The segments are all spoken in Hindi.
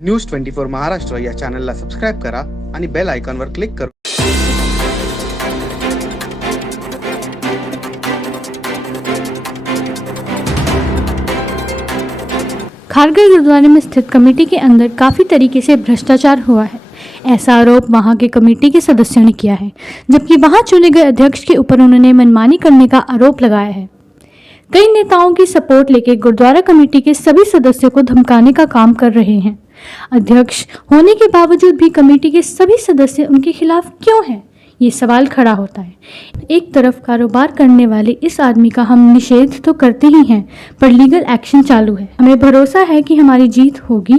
न्यूज 24 महाराष्ट्र या चॅनलला सबस्क्राईब करा आणि बेल आयकॉनवर क्लिक करा। खारघर गुरुद्वारे में स्थित कमेटी के अंदर काफ़ी तरीके से भ्रष्टाचार हुआ है, ऐसा आरोप वहां के कमेटी के सदस्यों ने किया है। जबकि वहां चुने गए अध्यक्ष के ऊपर उन्होंने मनमानी करने का आरोप लगाया है। कई नेताओं की सपोर्ट लेकर गुरुद्वारा कमेटी के सभी सदस्यों को धमकाने का काम कर रहे हैं। अध्यक्ष होने के बावजूद भी कमेटी के सभी सदस्य उनके खिलाफ क्यों हैं, ये सवाल खड़ा होता है। एक तरफ कारोबार करने वाले इस आदमी का हम निषेध तो करते ही हैं, पर लीगल एक्शन चालू है। हमें भरोसा है कि हमारी जीत होगी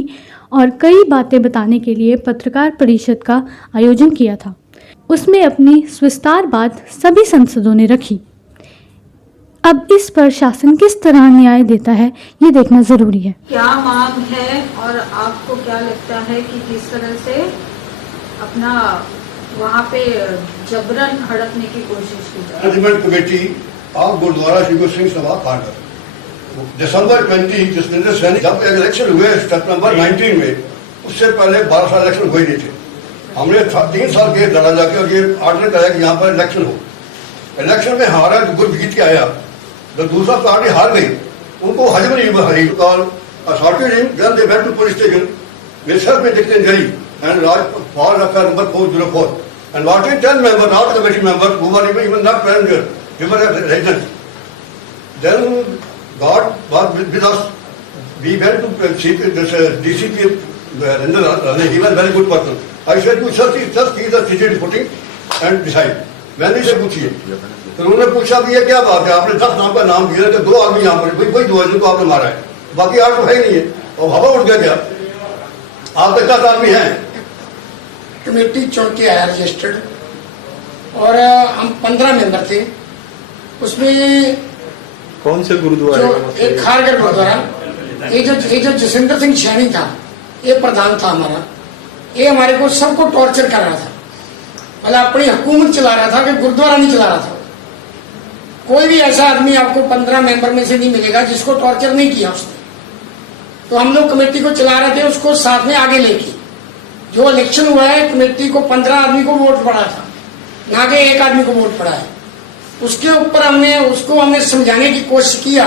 और कई बातें बताने के लिए पत्रकार परिषद का आयोजन किया था। उसमें अपनी सविस्तार बात सभी सांसदों ने रखी। अब इस पर शासन किस तरह न्याय देता है, ये देखना जरूरी है। क्या मांग है और आपको क्या लगता है कि किस तरह से अपना वहाँ पे जबरन हड़पने की कोशिश की जाए? Management committee of Gurudwara Shri Guru Singh सभा खारघर दिसंबर 20 जसविंदर सैनी जब इलेक्शन हुए स्टेप नंबर 19 में, उससे पहले 12 साल इलेक्शन हुए नहीं थे। हमने 3 साल के लड़ा जाके और ये ऑर्डर कराया कि यहाँ पर इलेक्शन हो। इलेक्शन में हमारा गुट जीत के आया, जो दूसरा पार्टी हार गई उनको हजम नहीं हरी call they went to police station with self-inflicted injury and fall affair number 404 and what is 10 members, not committee members who were even not present here, we were residents. Then God was with us. We went to DCP he was a very good person. I said to just see the CGD footing and decide. मैंने से पूछिए तो उन्होंने पूछा कि ये क्या बात है, आपने 10 नाम का नाम दिया तो 2 आदमी यहाँ पर वही 2 आदमी को आपने मारा है, बाकी 8 तो है ही नहीं है और हवा उठ गया क्या? आप 10 आदमी हैं। कमेटी चुन के आया रजिस्टर्ड और हम 15 मेंबर थे। उसमें कौन से गुरुद्वारे? एक खारघर गुरुद्वारा, ये जो जसविंदर सिंह सैनी था, ये प्रधान था हमारा। ये हमारे को सबको टॉर्चर कर रहा था, मतलब अपनी हुकूमत चला रहा था कि गुरुद्वारा नहीं चला रहा था। कोई भी ऐसा आदमी आपको 15 मेंबर में से नहीं मिलेगा जिसको टॉर्चर नहीं किया उसने। तो हम लोग कमेटी को चला रहे थे, उसको साथ में आगे लेके। जो इलेक्शन हुआ है कमेटी को 15 आदमी को वोट पड़ा था, ना कि 1 आदमी को वोट पड़ा है। उसके ऊपर हमने समझाने की कोशिश किया,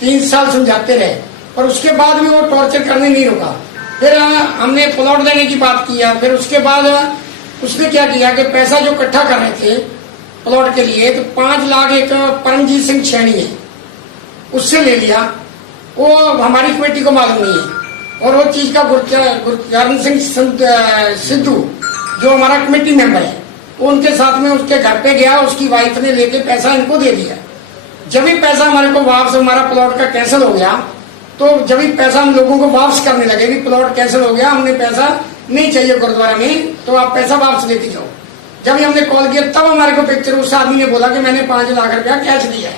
3 साल समझाते रहे, पर उसके बाद भी वो टॉर्चर करने नहीं रुका। फिर हमने प्लॉट देने की बात किया। फिर उसके बाद उसने क्या किया कि पैसा जो इकट्ठा कर रहे थे प्लॉट के लिए, तो 5 लाख एक परमजीत सिंह सैनी है उससे ले लिया। वो हमारी कमेटी को मालूम नहीं है। और वो चीज का गुरचरण सिंह सिद्धू जो हमारा कमेटी मेंबर है, वो उनके साथ में उसके घर पे गया, उसकी वाइफ ने लेके पैसा इनको दे दिया। जब भी पैसा हमारे को वापस, हमारा प्लॉट का कैंसिल हो गया, तो जब भी पैसा हम लोगों को वापस करने लगे कि प्लॉट कैंसिल हो गया, हमने पैसा नहीं चाहिए गुरुद्वारा में, तो आप पैसा वापस लेके जाओ। जब भी हमने कॉल किया तब हमारे को पिक्चर उस आदमी ने बोला कि मैंने 5 लाख रुपया कैश दिया है।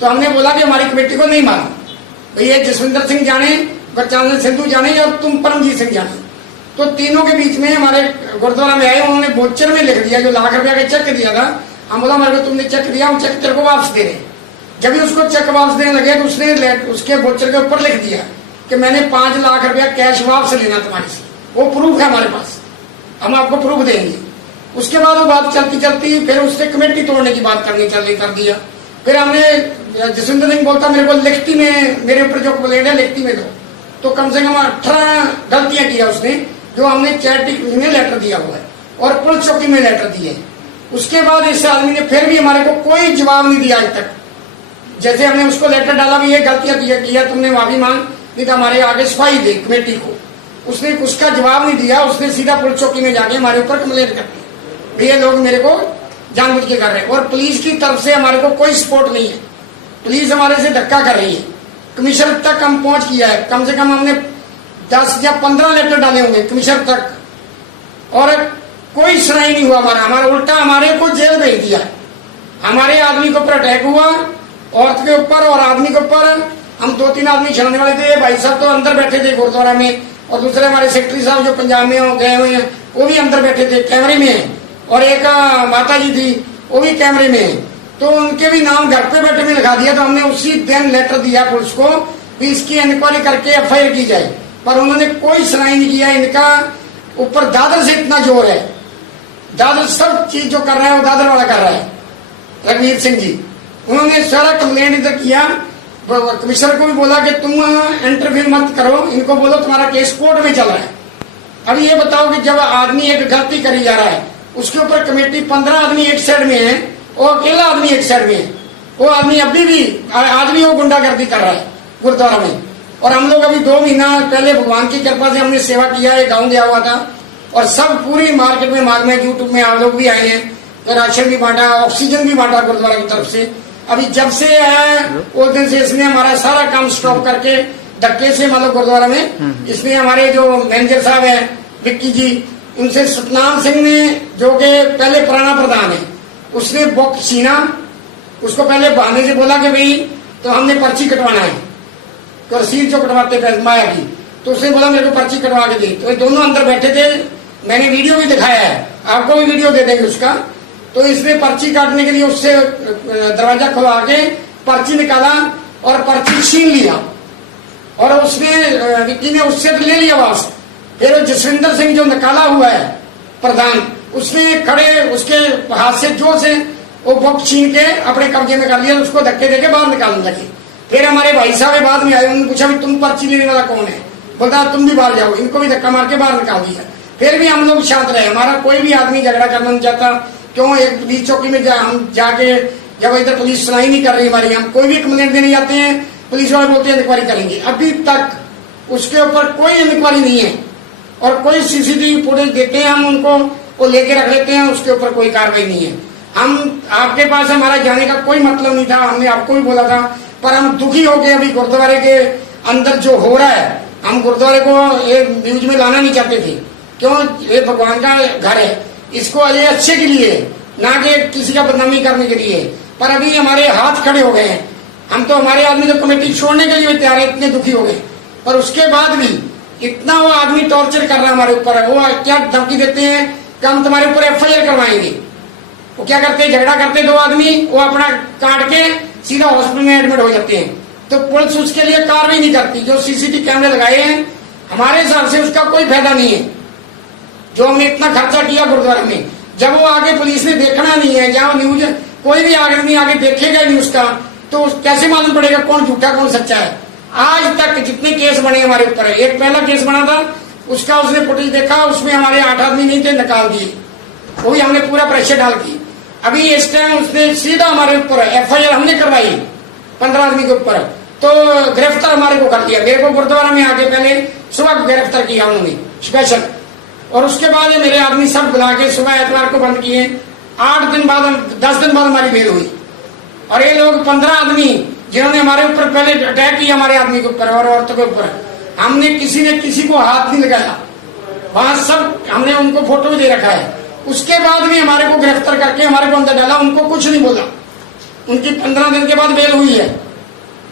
तो हमने बोला कि हमारी कमेटी को नहीं मालूम, भैया जसविंदर सिंह जाने, गुरचरण सिद्धू जाने और तुम परमजीत सिंह जाने। तो तीनों के बीच में हमारे गुरुद्वारा में आए, उन्होंने बोचर में लिख दिया, जो लाख रुपया का चेक दिया था। हम बोला हमारे को तुमने चेक दिया, हम चेक तेरे को वापस दे रहे। जब भी उसको चेक वापस देने लगे तो उसने उसके बोचर के ऊपर लिख दिया कि मैंने 5 लाख रुपया कैश वापस लेना तुम्हारे से। वो प्रूफ है हमारे पास, हम आपको प्रूफ देंगे। उसके बाद वो बात चलती चलती फिर उसने कमेटी तोड़ने की बात कर दिया। फिर हमने जसविंदर सिंह बोलता मेरे को लिखती में, मेरे ऊपर जो कंप्लेंट है लिखती में दो। तो कम से कम 18 गलतियां किया उसने, जो हमने चैरिटी में लेटर दिया हुआ है और पुलिस चौकी में लेटर दिए। उसके बाद इस आदमी ने फिर भी हमारे को कोई जवाब नहीं दिया आज तक। जैसे हमने उसको लेटर डाला भी ये गलतियां किया तुमने माफी मांग, नहीं तो हमारे आगे सफाई दे कमेटी को। उसने उसका जवाब नहीं दिया, उसने सीधा पुलिस चौकी में जाके हमारे ऊपर कंप्लेंट कर दी, ये लोग मेरे को जानबूझ के कर रहे हैं। और पुलिस की तरफ से हमारे को कोई सपोर्ट नहीं है, पुलिस हमारे से धक्का कर रही है। कमिश्नर तक हम पहुंच किया है, कम से कम हमने 10 या 15 लेटर डाले होंगे कमिश्नर तक, और कोई सुनाई नहीं हुआ। हमारा उल्टा हमारे को जेल भेज दिया। हमारे आदमी के ऊपर अटैक हुआ, औरत के ऊपर और आदमी के ऊपर। हम 2-3 आदमी छड़ने वाले थे, भाई साहब तो अंदर बैठे थे गुरुद्वारा में, और दूसरे हमारे सेक्रेटरी साहब जो पंजाब में गए हुए हैं वो भी अंदर बैठे थे कैमरे में, और एक माता जी थी वो भी कैमरे में। तो उनके भी नाम घर पे बैठे में लिखा दिया। तो हमने उसी दिन लेटर दिया पुलिस को कि इसकी इंक्वायरी करके FIR की जाए। पर उन्होंने कोई सुनाई नहीं किया। इनका ऊपर दादर से इतना जोर है, दादर सब चीज जो कर रहा है वो दादर वाला कर रहा है, रघुवीर सिंह जी। उन्होंने सारा कंप्लेंट इधर किया, कमिश्नर को भी बोला कि तुम इंटरव्यू मत करो, इनको बोलो तुम्हारा केस कोर्ट में चल रहा है। अब ये बताओ कि जब आदमी एक गलती करी जा रहा है, उसके ऊपर कमेटी 15 आदमी एक साइड में है और अकेला आदमी एक साइड में है, वो आदमी अभी भी आज भी वो गुंडागर्दी कर रहा है गुरुद्वारा में। और हम लोग अभी 2 महीना पहले भगवान की कृपा से हमने सेवा किया है, गाँव गया हुआ था और सब पूरी मार्केट में मांग में यूट्यूब में आप लोग भी आए हैं, तो राशन भी बांटा, ऑक्सीजन भी बांटा गुरुद्वारा की तरफ से। अभी जब से है उस दिन से इसने हमारा सारा काम स्टॉप करके धक्के से मतलब गुरुद्वारा में इसने हमारे जो मैनेजर साहब है विक्की जी, उनसे सतनाम सिंह ने जो कि पहले पुराना प्रधान है, उसने बुक छीना, उसको पहले बहाने से बोला कि भाई तो हमने पर्ची कटवाना है, तो रसीद जो कटवाते थे माया की, तो उसने बोला मेरे को पर्ची कटवा के दे। तो दोनों अंदर बैठे थे, मैंने वीडियो भी दिखाया है, आपको भी वीडियो दे देंगे उसका। तो इसने पर्ची काटने के लिए उससे दरवाजा खुलवा के पर्ची निकाला और पर्ची छीन लिया और उसने विक्की ने उससे ले लिया वापस। फिर जसविंदर सिंह जो निकाला हुआ है प्रधान, उसने खड़े उसके हाथ से जोर से वो बुक छीन के अपने कब्जे में कर लिया, उसको धक्के देके बाहर निकालने लगे। फिर हमारे भाई साहब बाद में आए, उन्होंने पूछा भी तुम पर्ची लेने वाला कौन है, बोलता तुम भी बाहर जाओ, इनको भी धक्का मार के बाहर निकाल दिया। फिर भी हम लोग शांत रहे, हमारा कोई भी आदमी झगड़ा करना नहीं चाहता। क्यों एक पुलिस चौकी में हम जाके जब इधर पुलिस सुनाई नहीं कर रही हमारी, हम कोई भी कंप्लेंट देने जाते हैं, पुलिस वाले बोलते हैं इंक्वायरी करेंगे। अभी तक उसके ऊपर कोई इंक्वायरी नहीं है और कोई सीसीटीवी फुटेज देते हैं हम उनको, वो लेके रख लेते हैं, उसके ऊपर कोई कार्रवाई नहीं है। हम आपके पास हमारा जाने का कोई मतलब नहीं था, हमने आपको भी बोला था, पर हम दुखी हो गए अभी गुरुद्वारे के अंदर जो हो रहा है। हम गुरुद्वारे को ये न्यूज में लाना नहीं चाहते थे, क्यों ये भगवान का घर है, इसको ये अच्छे के लिए ना कि किसी का बदनामी करने के लिए। पर अभी हमारे हाथ खड़े हो गए हैं, हम तो हमारे आदमी तो कमेटी छोड़ने के लिए तैयार है, इतने दुखी हो गए। पर उसके बाद भी इतना वो आदमी टॉर्चर कर रहा है हमारे ऊपर, वो क्या धमकी देते हैं कि हम तुम्हारे ऊपर FIR करवाएंगे। वो क्या करते हैं, झगड़ा करते 2 आदमी, वो अपना काट के सीधा हॉस्पिटल में एडमिट हो जाते हैं, तो पुलिस उसके लिए कार्रवाई नहीं करती। जो CCTV कैमरे लगाए हैं हमारे हिसाब से उसका कोई फायदा नहीं है। जो हमने इतना खर्चा किया गुरुद्वारा में, जब वो आगे पुलिस ने देखना नहीं है, जहाँ न्यूज कोई भी आदमी आगे देखेगा न्यूज का, तो कैसे मालूम पड़ेगा कौन झूठा कौन सच्चा है। आज तक जितने केस बने हमारे ऊपर, एक पहला केस बना था, उसका उसने फुटेज देखा, उसमें हमारे 8 आदमी नहीं थे, निकाल दिए, वो भी हमने पूरा प्रेशर डाल की। अभी इस टाइम उसने सीधा हमारे ऊपर FIR हमने करवाई 15 आदमी के ऊपर, तो गिरफ्तार हमारे को कर दिया। मेरे को गुरुद्वारा में आके पहले सुबह गिरफ्तार किया उन्होंने स्पेशल, और उसके बाद ये मेरे आदमी सब बुला के सुबह एतवार को बंद किए। 8 दिन बाद 10 दिन बाद हमारी बेल हुई। और ये लोग 15 आदमी जिन्होंने हमारे ऊपर पहले अटैक किया, हमारे आदमी के ऊपर और औरतों के ऊपर, हमने किसी ने किसी को हाथ नहीं लगाया, वहां सब हमने उनको फोटो भी दे रखा है। उसके बाद भी हमारे को गिरफ्तार करके हमारे को अंदर डाला, उनको कुछ नहीं बोला। उनकी 15 दिन के बाद बेल हुई है,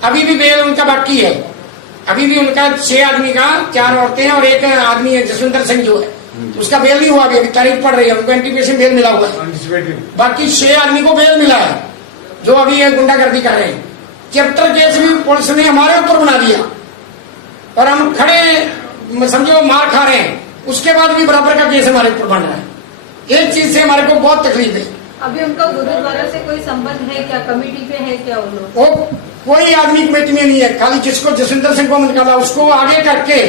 अभी भी बेल उनका बाकी है। अभी भी उनका 6 आदमी का 4 औरतें हैं और एक आदमी है जसविंदर सिंह जो है, उसका बेल नहीं हुआ, अभी तारीख पड़ रही है, उनको एंटीसिपेशन बेल मिला हुआ है। बाकी 6 आदमी को बेल मिला है जो अभी ये गुंडागर्दी कर रहे हैं। चैप्टर केस भी पुलिस ने हमारे ऊपर बना दिया और हम खड़े समझो मार खा रहे हैं, उसके बाद भी बराबर का केस हमारे ऊपर बन रहा है। एक चीज से हमारे को बहुत तकलीफ है। अभी उनका गुरुद्वारा से कोई संबंध है क्या, कमेटी पे है क्या वो लोग? वो कोई आदमी कमेटी में नहीं है, खाली जिसको जसविंदर सिंह को निकाला उसको आगे करके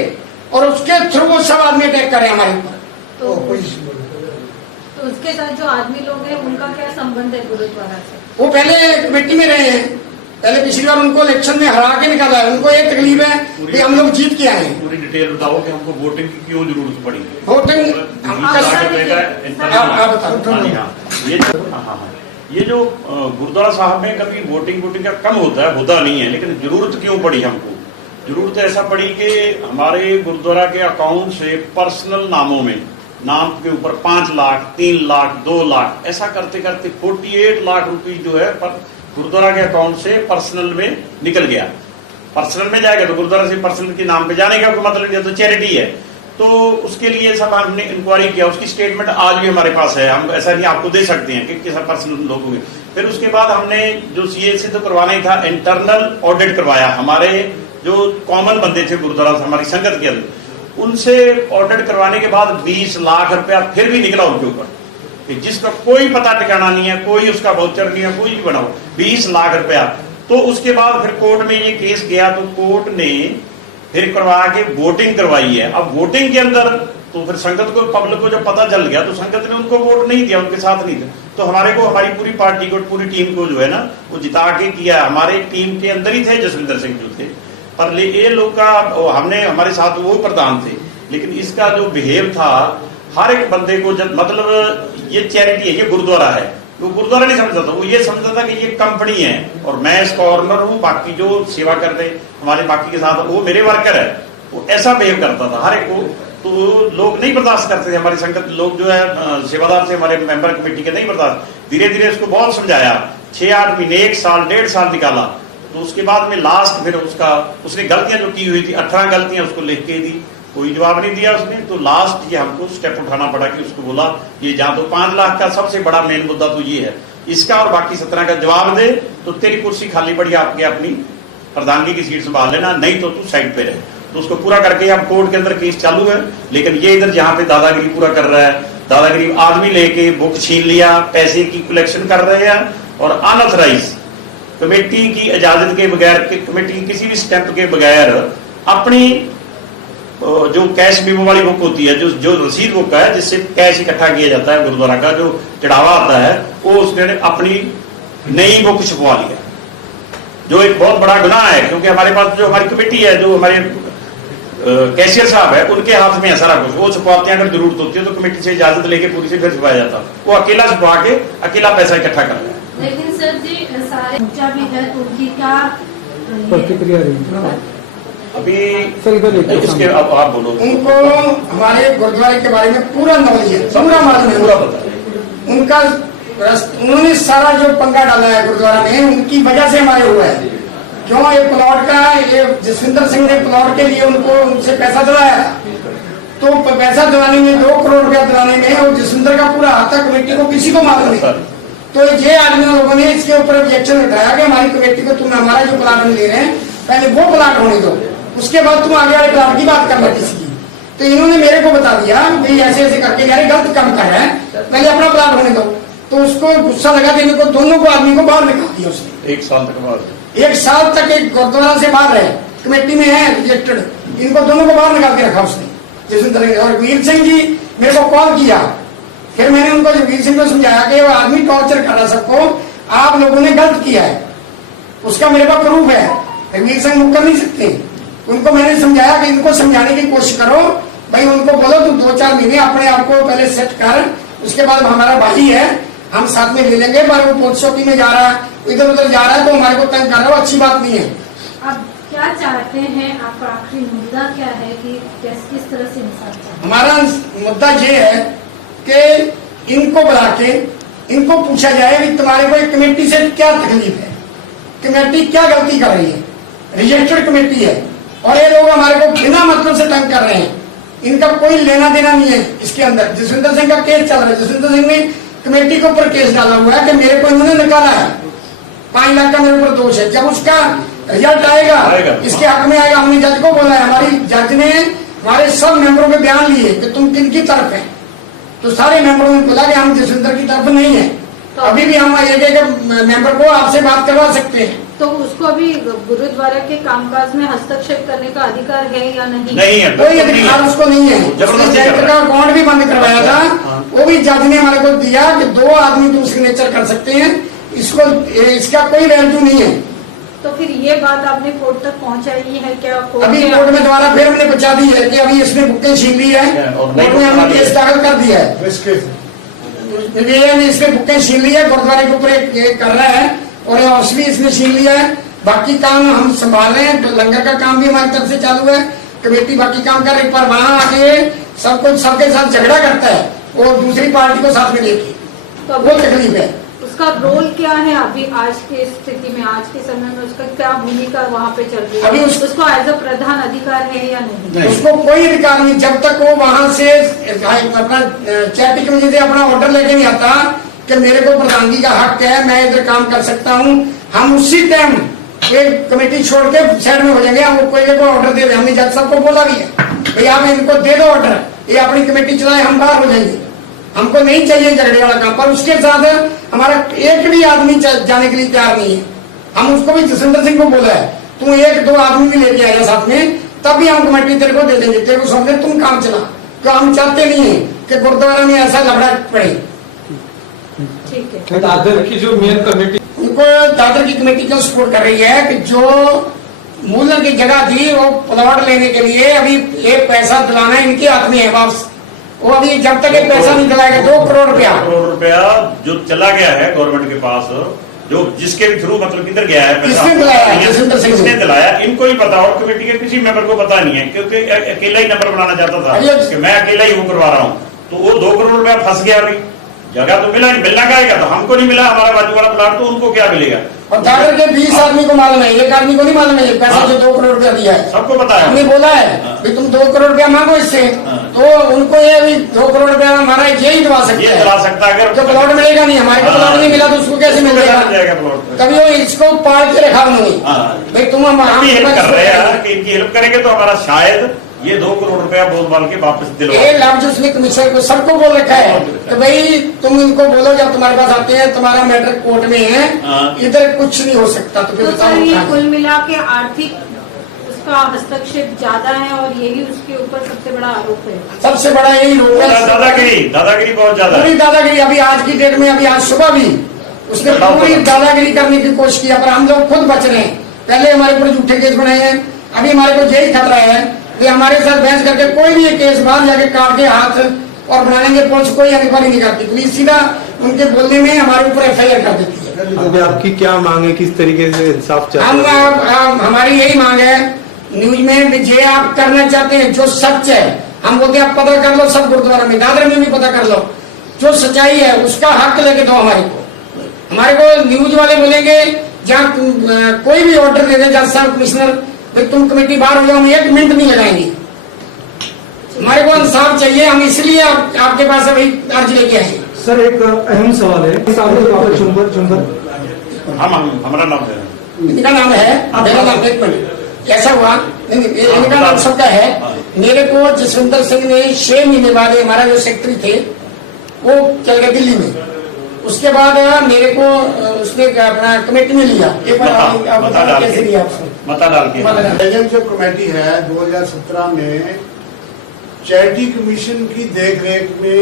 और उसके थ्रू वो सब आदमी अटैक कर रहे हैं हमारे ऊपर। तो उसके साथ जो आदमी लोग हैं उनका क्या संबंध है गुरुद्वारा से? वो पहले कमेटी में रहे हैं, पहले पिछली बार उनको इलेक्शन में हरा के निकाला है। उनको एक तकलीफ है कि हम लोग जीत के आए हैं। पूरी डिटेल बताओ कि हमको वोटिंग की क्यों जरूरत पड़ी? वोटिंग ये जो गुरुद्वारा साहब में कभी वोटिंग का कम होता नहीं है, लेकिन जरूरत क्यों पड़ी हमको? जरूरत ऐसा पड़ी कि हमारे गुरुद्वारा के अकाउंट से पर्सनल नामों में नाम के ऊपर 5 लाख, 3 लाख, 2 लाख ऐसा करते करते 48 लाख रुपए जो है पर गुरुद्वारा के अकाउंट से पर्सनल में निकल गया। पर्सनल में जाएगा तो गुरुद्वारा से पर्सनल के नाम पे जाने का कोई मतलब नहीं, तो चैरिटी है। तो उसके लिए सब हमने इंक्वायरी किया, उसकी स्टेटमेंट आज भी हमारे पास है, हम ऐसा नहीं आपको दे सकते हैं कि किसा पर्सनल लोग हुए। फिर उसके बाद हमने जो CA से तो करवाना ही था, इंटरनल ऑडिट करवाया। हमारे जो कॉमन बंदे थे गुरुद्वारा से हमारी संगत के अंदर, उनसे ऑडिट करवाने के बाद 20 लाख रुपया फिर भी निकला उनके ऊपर, कि जिसका कोई पता ठिकाना नहीं है, कोई उसका वाउचर नहीं है, कोई भी बना हुआ, 20 लाख रुपया। तो उसके बाद फिर कोर्ट में ये केस गया, तो कोर्ट ने फिर करवा के वोटिंग करवाई है। अब वोटिंग के अंदर तो फिर संगत को, पब्लिक को जब पता चल गया तो संगत ने उनको वोट नहीं दिया, उनके साथ नहीं थे। तो हमारे को, हमारी पूरी पार्टी को, पूरी टीम को जो है ना वो जिता के किया। हमारे टीम के अंदर ही थे जसविंदर सिंह जो थे, पर ये लोग का हमने, हमारे साथ वो प्रधान थे, लेकिन इसका जो बिहेव था हर एक बंदे को, जब मतलब ये चैरिटी है, ये गुरुद्वारा है, वो गुरुद्वारा नहीं समझता था, वो ये समझता था कि ये कंपनी है और मैं इसका ऑनर हूँ, बाकी जो सेवा कर रहे हमारे बाकी के साथ वो मेरे वर्कर है। वो ऐसा बिहेव करता था हर एक को, तो लोग नहीं बर्दाश्त करते थे। हमारी संगत लोग जो है सेवादार थे, हमारे मेंबर कमेटी के, नहीं बर्दाश्त। धीरे धीरे उसको बहुत समझाया, 6-8 महीने, 1 साल, 1.5 साल निकाला। तो उसके बाद में लास्ट फिर उसने गलतियां जो की हुई थी, 18 गलतियां उसको लिख के दी, कोई जवाब नहीं दिया उसने। तो लास्ट ये हमको स्टेप उठाना पड़ा कि उसको बोला ये जहां तो 5 लाख का सबसे बड़ा मेन मुद्दा तो ये है, इसका और बाकी 17 का जवाब दे तो तेरी कुर्सी खाली पड़ी, आपके अपनी प्रधानगी की सीट संभाल लेना, नहीं तो तू साइड पे रहे। तो उसको पूरा करके अब कोर्ट के अंदर केस चालू है। लेकिन ये इधर जहां पे दादागिरी पूरा कर रहा है, दादागिरी आदमी लेके बुक छीन लिया, पैसे की कलेक्शन कर रहे हैं और अनऑथराइज कमेटी की इजाजत के बगैर, कमेटी की किसी भी स्टेप के बगैर अपनी जो कैश मेमो वाली बुक होती है, जो रसीद बुक है जिससे कैश इकट्ठा किया जाता है गुरुद्वारा का, जो चढ़ावा आता है, वो उसने अपनी नई बुक छपवा लिया, जो एक बहुत बड़ा गुनाह है। क्योंकि हमारे पास जो हमारी कमेटी है, जो हमारे कैशियर साहब है, उनके हाथ में है सारा कुछ, वो छपवाते हैं। अगर जरूरत होती है तो कमेटी से इजाजत लेके पूरी से फिर छुपाया जाता, वो अकेला छुपा के अकेला पैसा इकट्ठा कर रहा है। लेकिन सर जी सारे ऊंचा भी है, तो उनकी क्या प्रतिक्रिया रही? अभी इसके अब आप बोलो। उनको हमारे गुरुद्वारे के बारे में पूरा नॉलेज है, पूरा मालूम है, पूरा पता है। उनका उन्होंने सारा जो पंगा डाला है गुरुद्वारा में, उनकी वजह से हमारे हुआ है। क्यों? ये प्लॉट का, ये जसविंदर सिंह ने प्लॉट के लिए उनसे पैसा दिलाया, तो पैसा दिलाने में 2 करोड़ रुपया दिलाने में और जसविंदर का पूरा हाथ था, कमेटी को किसी को मालूम नहीं। तो ये आदमी लोगों ने इसके ऊपर ऑब्जेक्शन उठाया कि हमारी कमेटी को तुम हमारा जो प्लाट हम ले रहे हैं, पहले वो प्लाट होने दो, उसके बाद तुम आगे वाले प्लाट की बात करना किसी की। तो इन्होंने मेरे को बता दिया भाई ऐसे ऐसे करके यार गलत काम कर रहे हैं, पहले अपना प्लाट होने दो। तो उसको गुस्सा लगा देने को दोनों को आदमी को बाहर निकाल दिया उसने। 1 साल तक बाद, 1 साल तक एक गुरुद्वारा से बाहर रहे, कमेटी में है रिजेक्टेड, इनको दोनों को बाहर निकाल के रखा उसने, जसविंदर और वीर सिंह जी मेरे को कॉल किया। फिर मैंने उनको वीर सिंह को समझाया कि वो आदमी टॉर्चर कर रहा सबको, आप लोगों ने गलत किया है, उसका मेरे पास प्रूफ है, वीर सिंह मुकर नहीं सकते। उनको मैंने समझाया कि इनको समझाने की कोशिश करो भाई, उनको बोलो तू 2-4 महीने अपने आप को पहले सेट कर, उसके बाद हमारा भाई है, हम साथ में ले लेंगे। पर वो पुलिस चौकी में जा रहा है, इधर उधर जा रहा है, तो हमारे को तंग कर रहा है, अच्छी बात नहीं है। अब क्या चाहते हैं, आपका आखिरी मुद्दा क्या है कि किस तरह से इंसाफ चाहते हैं? हमारा मुद्दा ये है कि इनको बुला के इनको पूछा जाए कि तुम्हारे को एक कमेटी से क्या तकलीफ है, कमेटी क्या गलती कर रही है, रिजेक्टेड कमेटी है और ये लोग हमारे को बिना मतलब से तंग कर रहे हैं, इनका कोई लेना देना नहीं है इसके अंदर। जसविंदर सिंह का केस चल रहा है, जसविंदर सिंह ने कमेटी के ऊपर केस डाला हुआ है कि मेरे को इन्होंने निकाला है, 5 लाख का मेरे ऊपर दोष है। जब उसका रिजल्ट आएगा इसके हक में आएगा। हमने जज को बोला है, हमारी जज ने हमारे सब मेंबरों के बयान लिए कि तुम किनकी तरफ है, तो सारे मेंबरों ने बोला कि हम जसविंदर की तरफ नहीं है। तो अभी भी हम एक मेंबर को आपसे बात करवा सकते हैं। तो उसको अभी गुरुद्वारा के कामकाज में हस्तक्षेप करने का अधिकार है या नहीं? नहीं है, कोई अधिकार उसको नहीं है। उसने का अकाउंट भी बंद करवाया था, वो भी जज ने हमारे को दिया कि 2 आदमी तो सिग्नेचर कर सकते हैं, इसको इसका कोई वैल्यू नहीं है। तो फिर ये बात आपने कोर्ट तक पहुंचाई है क्या? अभी कोर्ट में दोबारा फिर हमने बचा दी है कि अभी इसने बुकें छीन ली है, कोर्ट में हमने केस दाखिल कर दिया है, इसने बुकें छीन ली है, गुरुद्वारे के ऊपर कर रहा है और हाउस भी इसने छीन लिया है। बाकी काम हम संभाल रहे हैं, लंगर का काम भी हमारी तरफ से चालू है, कमेटी बाकी काम कर रही, पर वहाँ आके सब कुछ सबके साथ झगड़ा करता है और दूसरी पार्टी को साथ में लेके, तो वो तकलीफ है। उसका रोल क्या है अभी आज की स्थिति में, आज के समय में उसका क्या भूमिका वहाँ पे चल रही है? अभी उसको एज अ प्रधान अधिकार है या नहीं? उसको कोई अधिकार नहीं, जब तक वो वहां से अपना चैरिटी कमेटी से अपना ऑर्डर लेके नहीं आता कि मेरे को प्रधानगी का हक है, मैं इधर काम कर सकता हूँ, हम उसी टाइम एक कमेटी छोड़ के साइड में हो जाएंगे। हम कोई को ऑर्डर दे रहे, हमने जज साहब को बोला भी है भाई आप इनको दे दो ऑर्डर, ये अपनी कमेटी चलाए, हम बाहर हो जाएंगे, हमको नहीं चाहिए झगड़े वाला काम। पर उसके साथ हमारा एक भी आदमी जाने के लिए तैयार नहीं है। हम उसको भी जसविंदर सिंह को बोला है, तू 1-2 आदमी भी लेके आया साथ में, तभी हम कमेटी तेरे को दे देंगे, तेरे को समझे तुम काम चला। तो हम चाहते नहीं है कि गुरुद्वारा में ऐसा लफड़ा पड़े। ठीक है। दादर की जो मेन कमेटी, उनको दादर की कमेटी क्यों सपोर्ट कर रही है कि जो मूलर की जगह थी वो प्लॉट लेने के लिए अभी ये पैसा दिलाना इनके हाथ में है वापस। वो अभी जब तक ये पैसा नहीं दिलाएगा 2 करोड़ रुपया, 2 करोड़ रुपया जो चला गया है गवर्नमेंट के पास, जो जिसके भी थ्रू मतलब किधर गया है पैसा, किसने दिलाया? जसविंदर सिंह किसने दिलाया, इनको ही पता, और कमेटी के किसी मेंबर को पता नहीं है, क्योंकि अकेला ही नंबर बनाना चाहता था कि मैं अकेला ही वो करवा रहा हूँ। तो वो 2 करोड़ रुपया फंस गया। अभी जगह तो मिला नहीं, मिलना क्या है, तो हमको नहीं मिला, हमारा बाजू वाला प्लाट, तो उनको क्या मिलेगा? और दादर के 20 आदमी को मालूम है, एक आदमी को नहीं मालूम है पैसा जो 2 करोड़ रुपया दिया है। सबको पता है। हमने बोला है कि तुम 2 करोड़ रुपया मांगो इससे, तो उनको ये भी 2 करोड़ रुपया हमारा यही दिला सकता ये है। दिला सकता है। अगर तो प्लॉट मिलेगा नहीं, हमारे को प्लॉट नहीं मिला तो उसको कैसे मिल जाएगा? प्लॉट कभी वो इसको पाल के रखा उन्होंने भाई तुम हम हेल्प कर रहे हैं कि इनकी हेल्प करेंगे तो हमारा शायद ये 2 करोड़ रुपया बोल बाल के वापस दिलवा। ये लफ्ज उसने कमिश्नर को सबको बोल रखा है कि भाई तुम इनको बोलो जब तुम्हारे पास आते हैं, तुम्हारा मैटर कोर्ट में है, इधर कुछ नहीं हो सकता। तो तो सर ये कुल मिला के आर्थिक उसका हस्तक्षेप ज्यादा है और यही उसके ऊपर सबसे बड़ा आरोप है। सबसे बड़ा यही रोग है, दादागिरी बहुत ज्यादा पूरी दादागिरी। अभी आज की डेट में, अभी आज सुबह भी उसने पूरी दादागिरी करने की कोशिश की, पर हम लोग खुद बच रहे हैं। पहले हमारे ऊपर झूठे केस बनाए हैं, अभी हमारे को यही खतरा है कि हमारे साथ बहस करके कोई भी ये केस बाहर जाके काट के हाथ और बना लेंगे, पुलिस कोई इंक्वायरी नहीं करती, पुलिस सीधा उनके बोलने में हमारे ऊपर FIR कर देती है। अभी आपकी क्या मांग है, किस तरीके से इंसाफ हम हमारी यही मांग है न्यूज में, जे आप करना चाहते हैं जो सच है, हम बोलते हैं आप पता कर लो, सब गुरुद्वारा में दादर में भी पता कर लो, जो सच्चाई है उसका हक लेके दो हमारे को। हमारे को न्यूज वाले बोलेंगे जहाँ कोई भी ऑर्डर दे दे जज साहब, कमिश्नर, तुम कमेटी बाहर हो जाओ, हम 1 मिनट नहीं लगाएंगे। हमारे को इंसाफ चाहिए, हम इसलिए आपके पास अभी अर्ज लेके आए। सर एक अहम सवाल है, चुंबर हमारा नाम है, इनका नाम है, मेरा नाम, एक मिनट, ऐसा हुआ इनका नाम सबका है। मेरे को जसविंदर सिंह ने 6 महीने बाद, हमारा जो सेक्रेटरी थे वो चल गए दिल्ली में, उसके बाद मेरे को उसने अपना कमेटी में लिया। एक बार कैसे लिया आपसे? मता डाल के जो कमेटी है 2017 में चैरिटी कमीशन की देखरेख में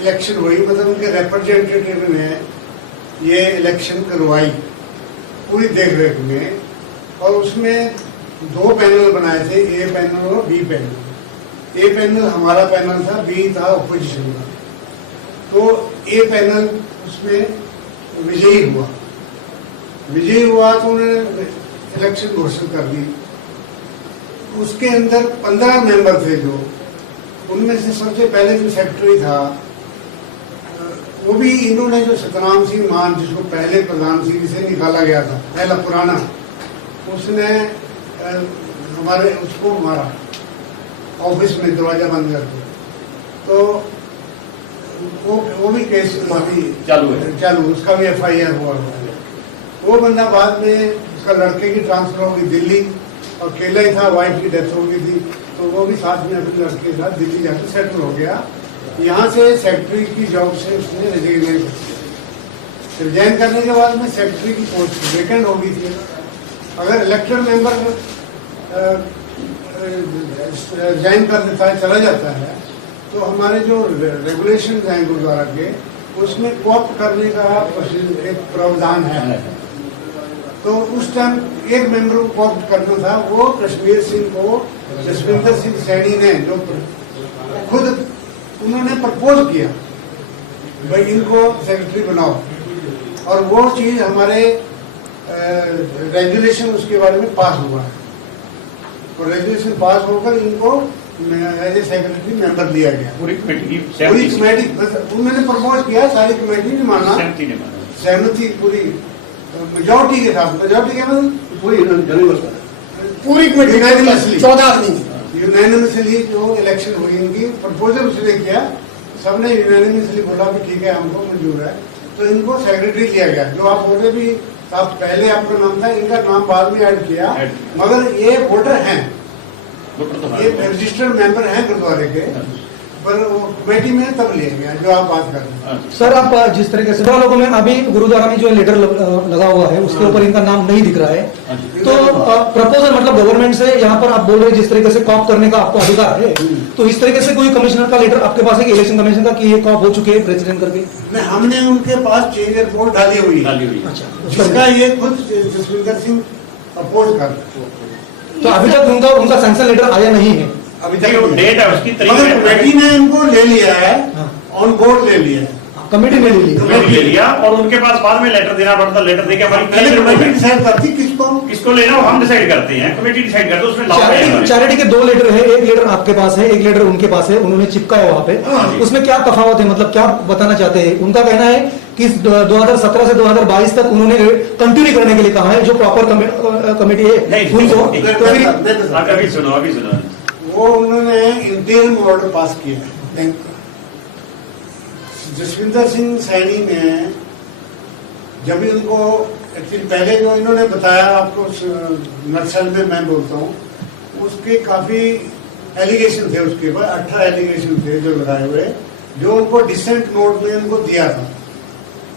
इलेक्शन हुई, मतलब उनके रिप्रेजेंटेटिव ने ये इलेक्शन करवाई पूरी देखरेख में, और उसमें 2 पैनल बनाए थे, ए पैनल और बी पैनल। ए पैनल हमारा पैनल था, बी था अपोजिशन का। तो ए पैनल उसमें विजयी हुआ तो उन्होंने इलेक्शन घोषित कर दी। उसके अंदर 15 मेंबर थे, जो उनमें से सबसे पहले जो सेक्रेटरी था वो भी इन्होंने, जो सतनाम सिंह मान, जिसको पहले प्रधान सिंह से निकाला गया था, पहला पुराना, उसने हमारे उसको मारा ऑफिस में, दरवाजा बंद करके। तो वो भी केस अभी चालू, उसका भी FIR हुआ। वो बंदा बाद में, उसका लड़के की ट्रांसफर होगी दिल्ली, और अकेला ही था, वाइफ की डेथ हो गई थी, तो वो भी साथ में अपने लड़के के साथ दिल्ली जाकर सेटल हो गया। यहाँ से सेक्रेटरी की जॉब से उसने रिजाइन करने के बाद में सेक्रेटरी की पोस्ट वेकेंट हो गई थी। अगर इलेक्टेड मेंबर रिजाइन कर देता है, चला जाता है, तो हमारे जो रेगुलेशन हैं गुरुद्वारा के, उसमें कोऑप्ट करने का एक प्रावधान है। तो उस टाइम एक मेंबर को कोऑप्ट करना था, वो कश्मीर सिंह को जसविंदर सिंह सैनी ने, जो खुद उन्होंने प्रपोज किया भाई इनको सेक्रेटरी बनाओ, और वो चीज हमारे रेगुलेशन उसके बारे में पास हुआ है, और रेगुलेशन पास होकर इनको एज ए सेक्रेटरी मेंबर लिया गया। पूरी कमेटी उन्होंने प्रपोज किया, सारी कमेटी ने माना, सहमति पूरी मेजॉरिटी के साथ, मेजॉरिटी के मतलब पूरी कमेटी 14 आदमी यूनानिमसली जो इलेक्शन हुई, इनकी प्रपोजल उसने किया, सबने यूनानिमसली बोला कि ठीक है हमको मंजूर है, तो इनको सेक्रेटरी लिया गया। जो आप बोल रहे भी, आप पहले आपका नाम था, इनका नाम बाद में ऐड किया, मगर ये वोटर हैं, डॉक्टर तो ये है। रजिस्टर्ड मेंबर हैं गुरुद्वारे के, पर वो कमेटी में तब लिया गया जो आप बात कर रहे हैं। सर आप जिस तरीके से लोगों में अभी गुरुद्वारा में जो लेटर लगा हुआ है उसके ऊपर इनका नाम नहीं दिख रहा है, तो प्रपोजल मतलब गवर्नमेंट से यहाँ पर आप बोल रहे हैं जिस तरीके से कॉप करने का आपको अधिकार है, तो इस तरीके से कोई कमिश्नर का लेटर आपके पास है कि इलेक्शन कमीशन का कि ये कॉप हो चुके हैं प्रेसिडेंट करके? नहीं, हमने उनके पास चेंज रिपोर्ट डाली हुई है, डाली हुई। अच्छा, जिसका ये खुद जसविंदर सिंह अपोज कर रहे हैं। तो अभी तक उनका सैंक्शन लेटर आया नहीं है? अभी नहीं, वो तक डेट है उसकी तारीख मगर है। कमेटी ने इनको ले लिया है, ऑन बोर्ड ले लिया है। कमेटी ने ले ली? कमेटी ले लिया और उनके पास बाद में लेटर देना पड़ता, लेटर देके हमारी पहले केंद्र कमेटी में डिसाइड करती किसको लेना वो हम डिसाइड करते हैं, कमेटी डिसाइड करते है, उसमें लाभ है। चैरिटी के 2 लेटर है, एक लेटर आपके पास है, एक लेटर उनके पास है, उन्होंने चिपकाया वहाँ पे, उसमें क्या तफावत है, मतलब क्या बताना चाहते हैं? उनका कहना है कि 2017 से 2022 तक उन्होंने कंटिन्यू करने के लिए कहा है, जो प्रॉपर कमेटी है नहीं, उनको। अभी सुनो वो उन्होंने इंटरिम ऑर्डर पास किया है बैंक का। जसविंदर सिंह सैनी ने जब भी उनको एक्चुअली पहले जो इन्होंने बताया आपको नक्सल में मैं बोलता हूँ, उसके काफी एलिगेशन थे, उसके ऊपर 18 एलिगेशन थे जो लगाए हुए, जो उनको डिसेंट नोट में उनको दिया था,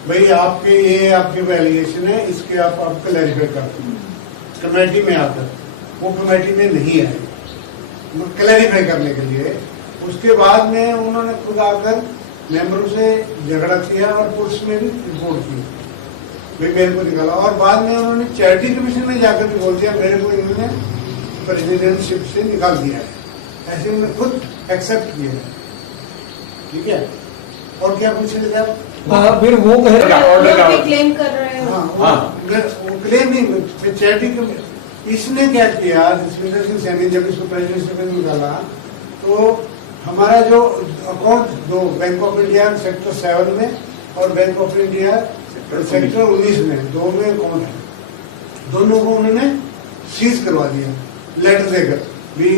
भाई आपके ये आपके एलिगेशन है, इसके आप क्लैरिफाई कर दो कमेटी में आकर। वो कमेटी में नहीं आए क्लैरिफाई करने के लिए। उसके बाद में उन्होंने खुद आकर मेंबरों से झगड़ा किया और पुलिस में भी रिपोर्ट की, भाई मेरे को निकाला। और बाद में उन्होंने चैरिटी कमीशन में जाकर भी बोल दिया मेरे को इन्होंने प्रेसिडेंटशिप से निकाल दिया है, ऐसे उन्होंने खुद एक्सेप्ट किया है। ठीक है, और क्या पूछ रहे थे आप? फिर वो कह रहे ऑर्डर लोग भी क्लेम कर रहे हैं। वो क्लेम नहीं, चैरिटी इसने क्या किया, जसविंदर सिंह सैनी जब इसको प्रेसिडेंटशिप में निकाला तो हमारा जो अकाउंट दो बैंक ऑफ इंडिया सेक्टर 7 में और बैंक ऑफ इंडिया सेक्टर 19 में, दो में अकाउंट है, दोनों को उन्होंने सीज करवा दिया लेटर देकर भी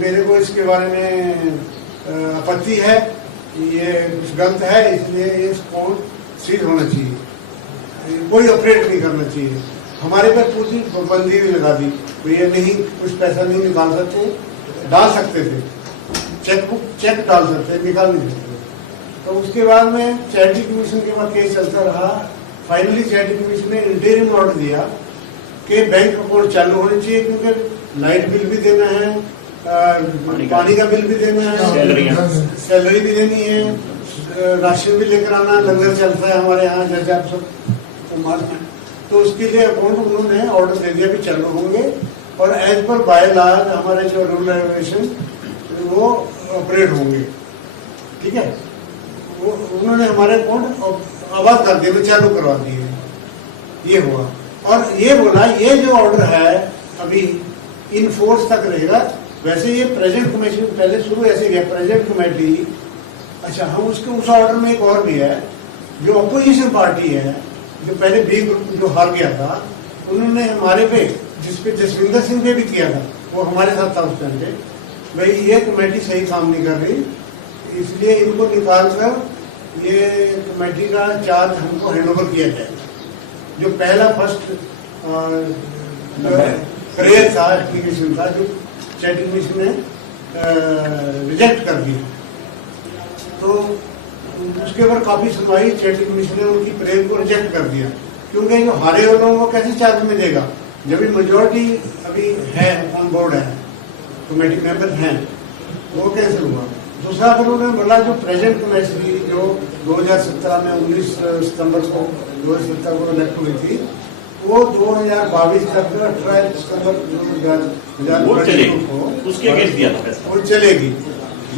मेरे को इसके बारे में आपत्ति है, ये कुछ गलत है, इसलिए ये अकाउंट सीज होना चाहिए, कोई ऑपरेट नहीं करना चाहिए। हमारे पर पूरी पाबंदी भी लगा दी, ये नहीं कुछ पैसा नहीं निकाल सकते, डाल सकते थे चेक डाल सकते, निकाल नहीं सकते। तो उसके बाद में चैरिटी कमीशन के बाद केस चलता रहा। फाइनली चैरिटी कमीशन ने इंटरिम ऑर्डर दिया कि बैंक अकाउंट चालू होने चाहिए, क्योंकि लाइट बिल भी देना है, पानी का बिल भी देना है, सैलरी भी देनी है, राशन भी लेकर आना, लंगर चलता है हमारे यहाँ जैसे आप सब मालूम है। तो उसके लिए अकाउंट उन्होंने ऑर्डर दे दिया भी चालू होंगे और एज पर बाय लॉ हमारे जो रूल रेगुलेशन वो ऑपरेट होंगे। ठीक है, वो उन्होंने हमारे अकाउंट आबाद कर दिए, चालू करवा दिए, ये हुआ। और ये बोला ये जो ऑर्डर है अभी इन फोर्स तक रहेगा। वैसे ये प्रेजेंट कमेटी पहले शुरू ऐसे गया प्रेजेंट कमेटी। अच्छा, हम उसके उस ऑर्डर में एक और भी है, जो अपोजिशन पार्टी है, जो पहले बी ग्रुप जो हार गया था, उन्होंने हमारे पे जिसपे जसविंदर सिंह पे भी किया था, वो हमारे साथ था उस टाइम पे, भाई ये कमेटी सही काम नहीं कर रही, इसलिए इनको निकाल कर ये कमेटी का चार्ज हमको हैंडओवर किया जाए। जो पहला फर्स्ट प्रेयर था, एप्लीकेशन था, जो चैरिटी कमीशन ने रिजेक्ट कर दिया। तो उसके ऊपर काफी सुनवाई, चैरिटी कमीशन ने उनकी प्रेयर को रिजेक्ट कर दिया, क्योंकि जो हारे हुए लोगों को कैसे चार्ज मिलेगा जब मेजोरिटी अभी है, ऑन बोर्ड है, कमेटी मेंबर हैं, वो कैसे हुआ। दूसरा फिर उन्होंने बोला जो प्रेजेंट कमेटी जो 2017 में 19 सितंबर को 2017 को इलेक्ट हुई थी, वो 2022 तक 18 सितंबर 2022 को उसके अगेंस्ट दिया था, वो चलेगी।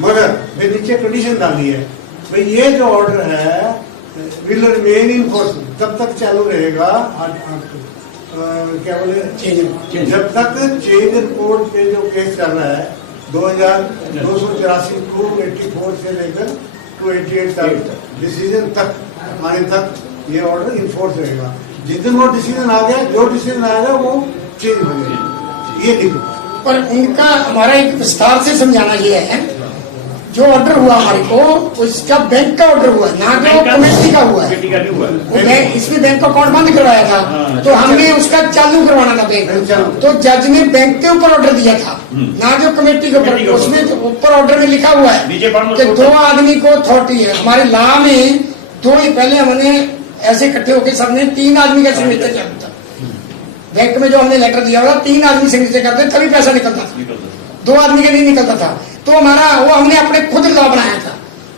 मगर फिर नीचे कंडीशन डाली है, भाई ये जो ऑर्डर है विल रिमेन इन फोर्स, तब तक चालू रहेगा। क्या बोले, जब तक चेंज रिपोर्ट पे जो केस चल रहा है 2284 टू 84 से लेकर 288 तक, डिसीजन तक आने तक ये ऑर्डर इन्फोर्स रहेगा। जिस दिन वो डिसीजन आ गया, जो डिसीजन आएगा वो चेंज हो जाएगा, ये देखो। पर उनका हमारा एक विस्तार से समझाना ये है, जो ऑर्डर हुआ हमारे को उसका बैंक का ऑर्डर हुआ, ना जो कमेटी का हुआ है। कमेटी का नहीं हुआ है। वो बैंक, इसमें बैंक का अकाउंट बंद करवाया था, तो हमने उसका चालू करवाना था बैंक, तो जज ने बैंक के ऊपर ऑर्डर दिया था, ना जो कमेटी के ऊपर। उसमें ऊपर ऑर्डर में लिखा हुआ है कि 2 आदमी को अथॉरिटी है। हमारे लॉ में 2 ही, पहले हमने ऐसे इकट्ठे होकर सबने 3 आदमी का सिग्नेचर किया था। बैंक में जो हमने लेटर दिया हुआ 3 आदमी सिग्नेचर करते तभी पैसा निकलता था, 2 आदमी का नहीं निकलता था। तो हमारा वो हमने अपने खुद लॉ बनाया था,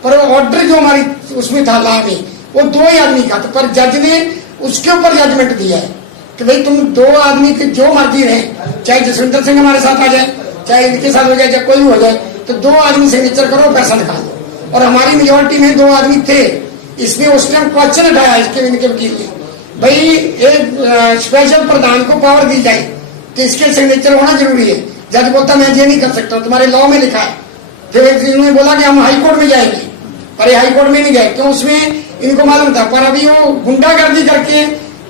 पर वो ऑर्डर जो हमारी उसमें था लॉ में वो 2 ही आदमी का था, पर जज ने उसके ऊपर जजमेंट दिया है कि भाई तुम 2 आदमी के जो मर्जी रहे, चाहे जसविंदर सिंह हमारे साथ आ जाए, चाहे इनके साथ हो जाए, चाहे कोई हो जाए, तो 2 आदमी सिग्नेचर करो, पैसा निकालो। और हमारी मेजोरिटी में 2 आदमी थे। इसमें उस टाइम क्वेश्चन उठाया इसके इनके वकील ने, भाई एक स्पेशल प्रधान को पावर दी जाए कि इसके सिग्नेचर होना जरूरी है। जज बोलता मैं ये नहीं कर सकता, तुम्हारे लॉ में लिखा है। फिर इन्होंने बोला कि हम हाई कोर्ट में जाएंगे, पर हाई कोर्ट में नहीं गए क्यों, उसमें इनको मालूम था। पर अभी वो गुंडागर्दी करके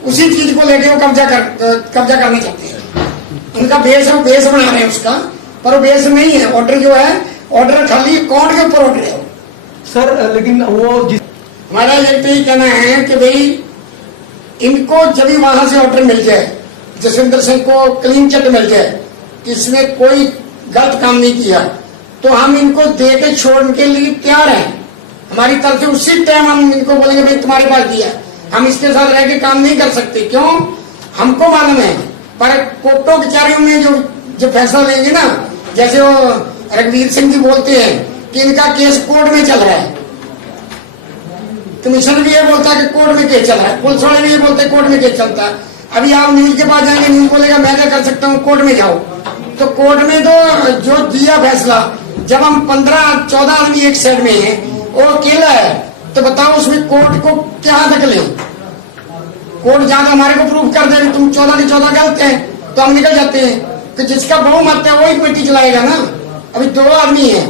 उसी चीज को लेके वो कब्जा करना चाहते हैं। उनका बेस बना रहे हैं उसका, पर वो बेस नहीं है। ऑर्डर जो है, ऑर्डर खाली अकाउंट के ऊपर ऑर्डर है सर। लेकिन वो हमारा यही कहना है कि भाई इनको जब भी वहां से ऑर्डर मिल जाए, जसविंदर सिंह को क्लीन चिट मिल जाए कि इसने कोई गलत काम नहीं किया, तो हम इनको दे के छोड़ने के लिए तैयार हैं। हमारी तरफ से उसी टाइम हम इनको बोलेंगे भाई तुम्हारे पास दिया, हम इसके साथ रह के काम नहीं कर सकते। क्यों, हमको मालूम है। पर कोर्टों कचहरियों में जो फैसला लेंगे ना, जैसे वो रघुवीर सिंह जी बोलते हैं कि इनका केस कोर्ट में चल रहा है, कमिश्नर भी ये बोलता है कि कोर्ट में केस चल रहा है, पुलिस वाले भी ये बोलते हैं कोर्ट में केस चलता है। अभी आप न्यूज के पास जाएंगे, न्यूज बोलेगा मैं क्या कर सकता हूँ, कोर्ट में जाओ। तो कोर्ट में तो जो दिया फैसला, जब हम 15-14 आदमी एक साइड में हैं, वो अकेला है, तो बताओ उसमें कोर्ट को क्या तक ले। कोर्ट जहां हमारे को प्रूव कर दे तुम 14 के 14 गलत है, तो हम निकल जाते हैं। तो जिसका बहुमत है वही कमेटी चलाएगा ना। अभी 2 आदमी हैं,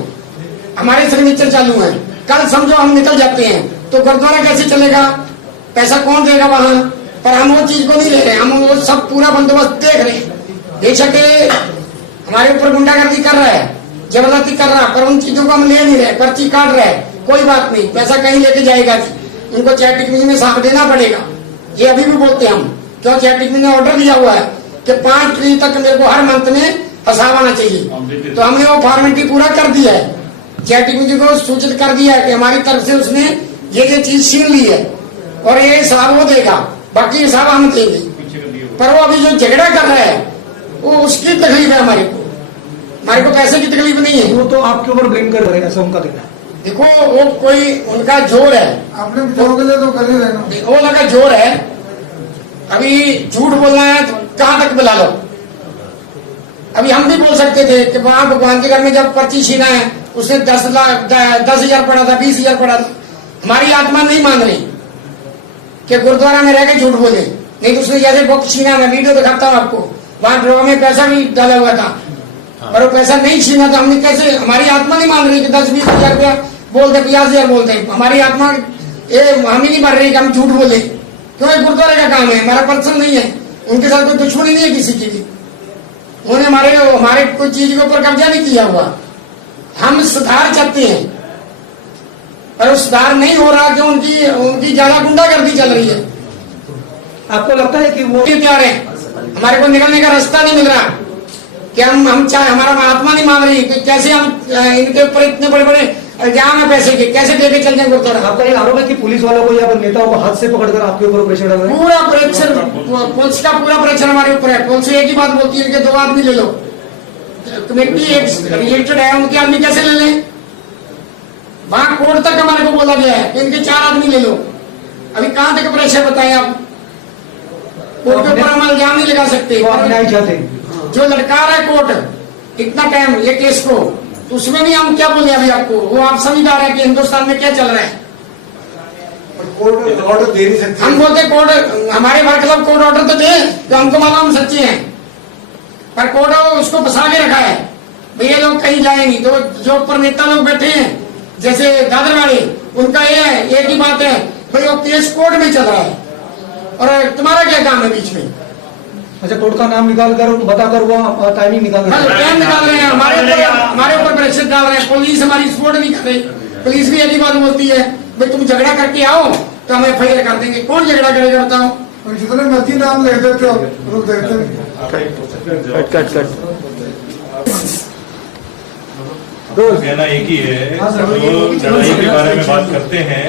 हमारे सिग्नेचर चालू है, कल समझो हम निकल जाते हैं, तो गुरुद्वारा कैसे चलेगा, पैसा कौन देगा वहां। पर हम वो चीज को नहीं ले रहे, हम वो सब पूरा बंदोबस्त देख रहे हैं। बेशक हमारे ऊपर गुंडागर्दी कर रहा है, जबरदस्ती कर रहा है, पर उन चीजों को हम ले नहीं रहे, पर्ची काट रहे हैं, कोई बात नहीं, पैसा कहीं लेके जाएगा जी, इनको चैटिंग में साथ देना पड़ेगा। ये अभी भी बोलते हैं हम, क्यों चैटिंग ने ऑर्डर दिया हुआ है कि 5 तारीख तक मेरे को हर मंथ में हिसाब आना चाहिए। तो हमने वो फॉर्मेलिटी पूरा कर दिया है, चैटिंग को सूचित कर दिया है कि हमारी तरफ से उसने ये चीज छीन ली है और ये हिसाब वो देगा, बाकी हिसाब हम देंगे। पर वो अभी जो झगड़ा कर रहा है वो उसकी तकलीफ है, हमारे को पैसे की तकलीफ नहीं है। वो तो आपके ऊपर ब्लेम कर रहे हैं, ऐसा उनका कहना है। देखो वो कोई उनका जोर है, आपने जोर के लिए तो कर ही रहना, वो लगा जोर है। अभी झूठ बोलना है तो कहां तक बुला लो। अभी हम भी बोल सकते थे कि वहां भगवान के घर में जब पर्ची छीना है, उसने 10,000 पड़ा था, 20,000 पड़ा था। हमारी आत्मा नहीं मान रही कि गुरुद्वारा में रह के झूठ बोले, नहीं तो उसने जैसे बुक छीना, मैं वीडियो दिखाता हूँ आपको, वहां ड्रॉ में पैसा भी डाला हुआ था, पर वो पैसा नहीं छीना था। हमने कैसे, हमारी आत्मा नहीं मान रही कि 10-20,000 रुपया बोल दे, 50,000 बोल दे। हमारी आत्मा हम ही नहीं मान रही कि हम झूठ बोले, क्यों, ये गुरुद्वारे का काम है, हमारा पर्सन नहीं है। उनके साथ कोई दुश्मनी नहीं है किसी की भी, उन्होंने हमारे कोई चीज के ऊपर कब्जा नहीं किया हुआ। हम सुधार चाहते हैं, पर वो सुधार नहीं हो रहा, क्यों, उनकी ज्यादा गुंडागर्दी चल रही है। आपको लगता है कि वो तैयार है, हमारे को निकलने का रास्ता नहीं मिल रहा कि हम चाहे, हमारा आत्मा नहीं मान रही कि कैसे हम इनके ऊपर इतने बड़े बड़े इल्जाम है पैसे के, कैसे देके चल जाए गुरुद्वारा। आपका ये आरोप है कि पुलिस वालों को या नेताओं को हाथ से पकड़कर आपके ऊपर प्रेशर डाल रहे हैं? पूरा प्रेशर, पुलिस का पूरा प्रेशर हमारे ऊपर है। पुलिस एक ही बात बोलती है कि 2 आदमी ले लो, कमेटी एक रिलेटेड है, उनके आदमी कैसे ले लें। वहां कोर्ट तक हमारे को बोला गया है कि इनके 4 आदमी ले लो। अभी कहां तक प्रेशर बताएं आप, कोर्ट के ऊपर हम इल्जाम नहीं लगा सकते। जो लड़का रहा है कोर्ट इतना टाइम ये केस को, उसमें भी हम क्या बोले अभी आपको, वो आप समझदार है कि हिंदुस्तान में क्या चल रहा है। कोर्ट ऑर्डर दे नहीं सकते। हम बोलते कोर्ट, हमारे खिलाफ कोर्ट ऑर्डर तो दे, तो हमको मालूम हम सच्चे हैं, पर कोर्ट उसको फंसा के रखा है, भैया लोग कहीं जाए नहीं। तो जो ऊपर नेता लोग बैठे हैं जैसे दादर वाले, उनका ये है, एक ही बात है, भाई वो केस कोर्ट में चल रहा है और तुम्हारा क्या काम है बीच में। अच्छा, कोर्ट का नाम निकाल कर बताकर वो टाइमिंग निकाल हाँ, टाइम निकाल रहे हैं, हमारे ऊपर प्रेशर डाल रहे हैं, पुलिस हमारी सपोर्ट नहीं कर रही। पुलिस भी यही बात बोलती है, भाई तुम झगड़ा करके आओ तो हम FIR कर देंगे। कौन झगड़ा करेगा बताओ? और जितने मर्जी नाम लिख देते हो, रुक देते हैं। कट तो कहना एक ही है, जो लड़ाई के बारे में बात करते हैं,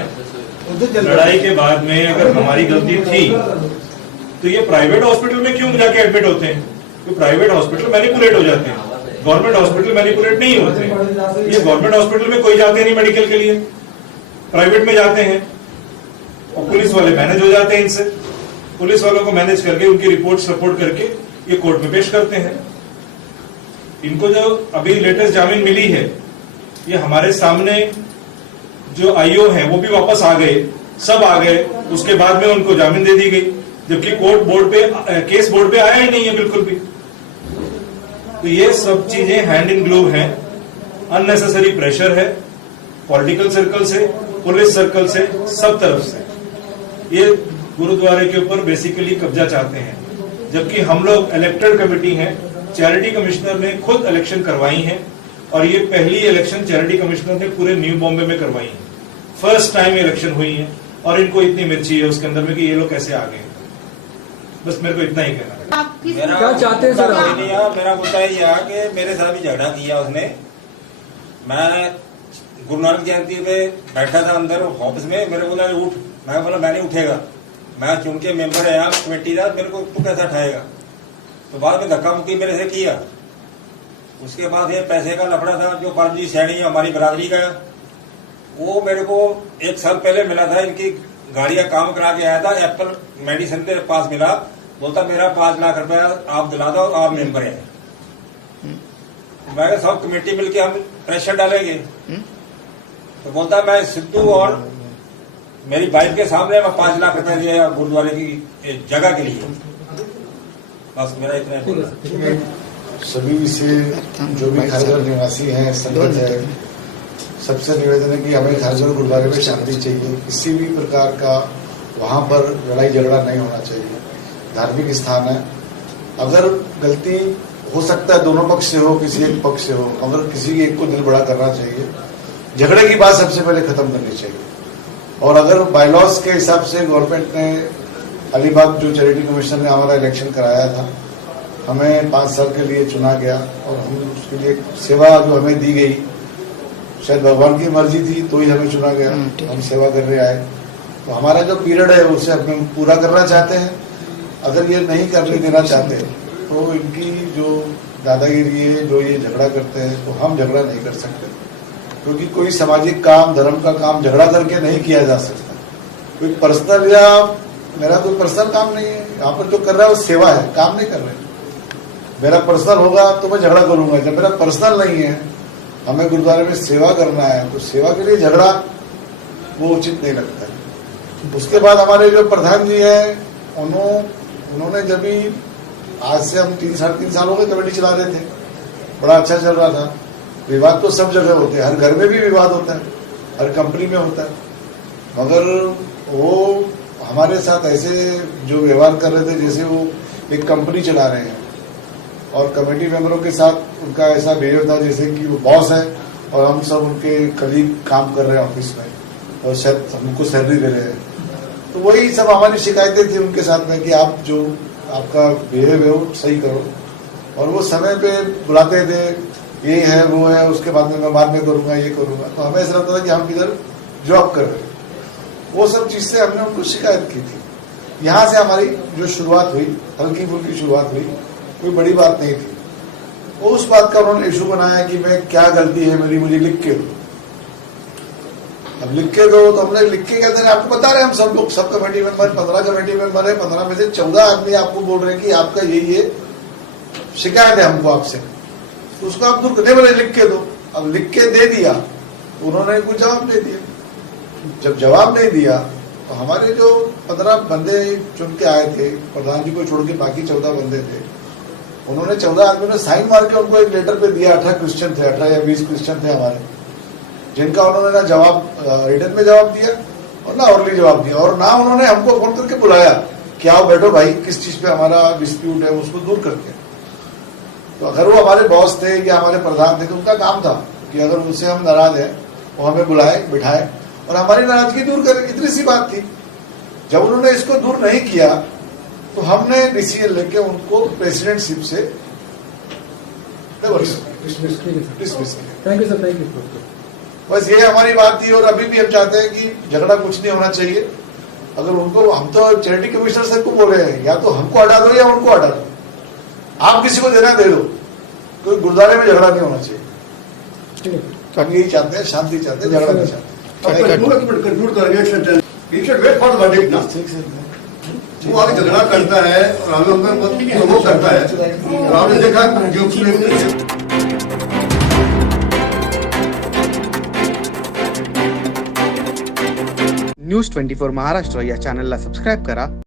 लड़ाई के बाद में अगर हमारी गलती थी तो ये प्राइवेट हॉस्पिटल में क्यों जाके एडमिट होते हैं? तो प्राइवेट हॉस्पिटल मैनिपुलेट हो जाते हैं, गवर्नमेंट हॉस्पिटल मैनिपुलेट नहीं होते। ये गवर्नमेंट हॉस्पिटल में कोई जाते नहीं मेडिकल के लिए, प्राइवेट में जाते हैं और पुलिस वाले मैनेज हो जाते हैं इनसे। पुलिस वालों को मैनेज करके उनकी रिपोर्ट सपोर्ट करके ये कोर्ट में पेश करते हैं। इनको जो अभी लेटेस्ट जामीन मिली है, ये हमारे सामने जो IO है वो भी वापस आ गए, सब आ गए, उसके बाद में उनको जामीन दे दी गई, जबकि कोर्ट बोर्ड पे केस बोर्ड पे आया ही नहीं है बिल्कुल भी। तो ये सब चीजें हैंड इन ग्लोव हैं, अननेसेसरी प्रेशर है पॉलिटिकल सर्कल से, पुलिस सर्कल से, सब तरफ से। ये गुरुद्वारे के ऊपर बेसिकली कब्जा चाहते हैं, जबकि हम लोग इलेक्टेड कमेटी हैं। चैरिटी कमिश्नर ने खुद इलेक्शन करवाई है और ये पहली इलेक्शन चैरिटी कमिश्नर ने पूरे न्यू बॉम्बे में करवाई है। फर्स्ट टाइम इलेक्शन हुई है और इनको इतनी मिर्ची है उसके अंदर में कि ये लोग कैसे आ गए। बस मेरे को इतना ही कहना है। क्या चाहते हैं सर? मेरा मुद्दा ये है कि मेरे साथ भी झगड़ा किया उसने। मैं गुरु नानक जयंती पे बैठा था अंदर ऑफिस में, मेरे बोला उठ, मैं बोला मैं नहीं उठेगा, मैं चुन के मेंबर है यहाँ कमेटी का, मेरे को तू कैसा उठाएगा? तो बाद में धक्का मुक्की मेरे से किया। उसके बाद ये पैसे का लफड़ा था, जो परमजीत सैनी हमारी बरादरी का, वो मेरे को 1 साल पहले मिला था, इनकी गाड़ी का काम करा के आया था, एप्पल मेडिसिन के पास मिला, बोलता मेरा 5 लाख रुपया आप दिला दो, आप मेंबर हैं। मैं सब कमेटी मिलके हम प्रेशर डालेंगे। तो बोलता मैं सिद्धू और मेरी वाइफ के सामने मैं 5 लाख रुपया दिया गुरुद्वारे की जगह के लिए। बस मेरा इतना सभी से जो भी खारगर निवासी हैं, संगत है, सबसे निवेदन है कि हमें खारगर गुरुद्वारे में शांति चाहिए। किसी भी प्रकार का वहाँ पर लड़ाई झगड़ा नहीं होना चाहिए। धार्मिक स्थान है, अगर गलती हो सकता है दोनों पक्ष से हो, किसी एक पक्ष से हो, मगर किसी एक को दिल बड़ा करना चाहिए। झगड़े की बात सबसे पहले खत्म करनी चाहिए। और अगर बायलॉज के हिसाब से गवर्नमेंट ने अलीबाग जो चैरिटी कमीशन ने हमारा इलेक्शन कराया था, हमें 5 साल के लिए चुना गया और हम उसके लिए सेवा जो हमें दी गई, शायद भगवान की मर्जी थी तो ही हमें चुना गया, हम सेवा करने आए। तो हमारा जो पीरियड है उसे हम पूरा करना चाहते हैं। अगर ये नहीं करने देना चाहते तो इनकी जो दादागिरी है, जो ये झगड़ा करते हैं, तो हम झगड़ा नहीं कर सकते, क्योंकि कोई सामाजिक काम, धर्म का काम झगड़ा करके नहीं किया जा सकता। कोई पर्सनल या मेरा कोई पर्सनल काम नहीं है, यहाँ पर जो कर रहा है वो सेवा है, काम नहीं कर रहे। मेरा पर्सनल होगा तो मैं झगड़ा करूंगा, जब मेरा पर्सनल नहीं है, हमें गुरुद्वारे में सेवा करना है, तो सेवा के लिए झगड़ा वो उचित नहीं लगता है। उसके बाद हमारे जो प्रधान जी हैं, उन्होंने जब भी आज से हम 3-3.5 साल हो गए कमेटी चला रहे थे, बड़ा अच्छा चल रहा था। विवाद तो सब जगह होते हैं, हर घर में भी विवाद होता है, हर कंपनी में होता है, मगर वो हमारे साथ ऐसे जो व्यवहार कर रहे थे जैसे वो एक कंपनी चला रहे हैं, और कमेटी मेंबरों के साथ उनका ऐसा बिहेव था जैसे कि वो बॉस है और हम सब उनके कलीग काम कर रहे हैं ऑफिस में और शायद हमको सैलरी दे रहे हैं। तो वही सब हमारी शिकायतें थी उनके साथ में कि आप जो आपका बिहेव है वो सही करो। और वो समय पे बुलाते थे, ये है वो है, उसके बाद में मैं बाद में करूंगा, ये करूंगा। तो हमें ऐसा लगता था कि हम इधर जॉब कर रहे हैं। वो सब चीज से हमने उनको शिकायत की थी। यहाँ से हमारी जो शुरुआत हुई, हल्की फुल्की शुरुआत हुई, कोई बड़ी बात नहीं थी। वो उस बात का उन्होंने इशू बनाया कि मैं क्या गलती है मेरी, मुझे लिख के दो। अब लिख के दो तो हमने लिख के कहते हैं, आपको बता रहे हैं हम सब लोग, sub committee member, 15 committee member है, 15 में से 14 आदमी आपको बोल रहे हैं कि आपका ये शिकायत है हमको आपसे, तो उसको आप दूर करने वाले लिख के दो। अब लिख के दे दिया तो उन्होंने कुछ जवाब नहीं दिया। जब जवाब नहीं दिया तो हमारे जो 15 बंदे चुन के आए थे, प्रधान जी को छोड़ के बाकी 14 बंदे थे, उन्होंने 14 आदमी ने साइन मार के उनको एक लेटर पे दिया। 18 क्वेश्चन थे, 18 या 20 क्वेश्चन थे हमारे, जिनका उन्होंने ना जवाब रिटर्न में जवाब दिया और ना ऑरली जवाब दिया, और ना उन्होंने हमको फोन करके बुलाया कि आओ बैठो भाई, किस चीज पे हमारा डिस्प्यूट है उसको दूर करते हैं। तो अगर वो हमारे बॉस थे या हमारे प्रधान थे तो उनका काम था कि अगर उनसे हम नाराज हैं वो हमें बुलाए बिठाए और हमारी नाराजगी दूर करें, इतनी सी बात थी। जब उन्होंने इसको दूर नहीं किया तो हमने डिसीजन लेके उनको प्रेसिडेंटशिप से डिसमिस किया। Thank you sir, thank you. बस ये हमारी बात थी और अभी भी हम चाहते हैं कि झगड़ा कुछ नहीं होना चाहिए। अगर उनको, हम तो चैरिटी कमिश्नर साहब को बोल रहे हैं या तो हमको हटा दो या उनको हटा दो, आप किसी को देना दे दो, कोई गुरुद्वारे में झगड़ा नहीं होना चाहिए। हम यही चाहते हैं, शांति चाहते हैं, झगड़ा नहीं चाहते। कंक्लूड करेंगे, he should wait for the verdict ना। वो आगे झगड़ा करता है और हमें वो करता है और आपने देखा जो उसने न्यूज 24 महाराष्ट्र या चॅनलला सबस्क्राईब करा